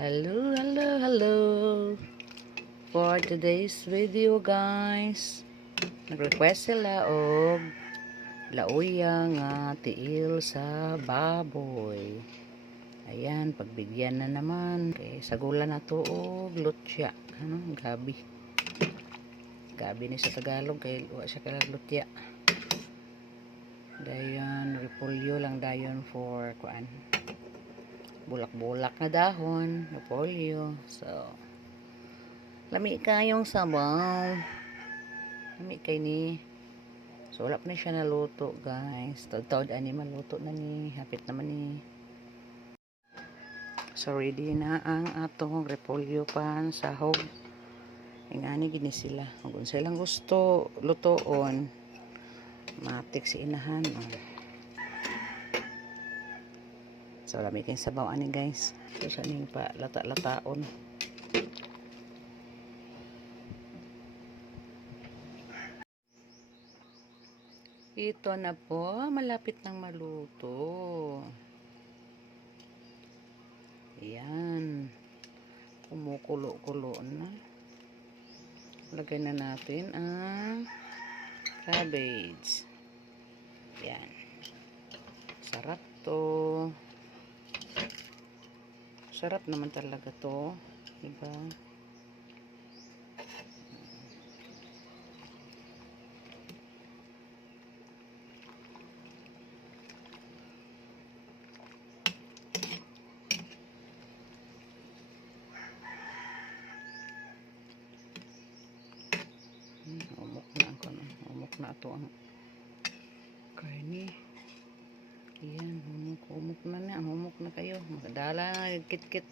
Hello, hello, hello. For today's video, guys, nag-request sila og lauya nga tiil sa baboy. Ayan, pagbigyan na naman. Kay sagulan na to og lutya. Gabi. Gabi ni sa Tagalog kay wa siya kay lutya. Dayon repolyo lang dayon for kuan. Bulak-bulak na dahon, repolyo. So, lami kayong sabaw. Lami kay ni. So, wala pa na siya naluto, guys. Taod-taod ani maluto na ni. Hapit naman ni. So, ready na ang atong repolyo pan sahog. Ingani gini sila. Kung silang gusto lutoon, matik si inahan. So, lami kayong sabaw ani, guys. So, sa ning pa lata-lataon. Ito na po, malapit nang maluto. Ayan. Kumukulo-kulo na. Lagay na natin ang cabbage. Ayan. Sarap to. Sarap naman talaga to. Diba? Umok na ako. Umok na ito ang karni. Ayan, humuk na na. Humuk na kayo. Magdala na, kit-kit.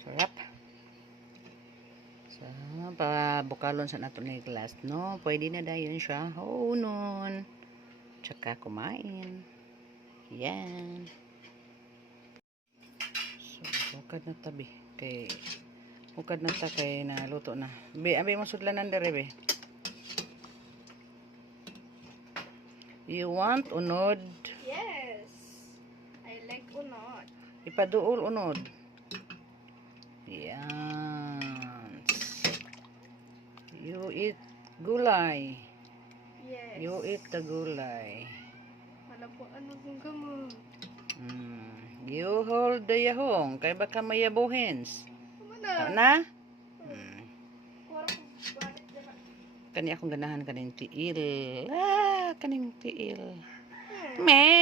Sarap. So, pabukalon sa nato ni glass, no? Pwede na dayon siya. Hunon. Tsaka kumain. Ayan. So, hukad na tabi. Hukad na ta kay naluto na. Be, abi mo sudlanan dere, be. You want unod? Yes. I like unod. Ipaduol unod. Yan. You eat gulay. Yes. You eat the gulay. Wala po ano kung gamo. You hold the yahong. Kaya baka mayabuhins. Kumana. Na? Kuwara ko balik dyan. Kani akong ganahan kaning tiil. Kaning tiil. Me.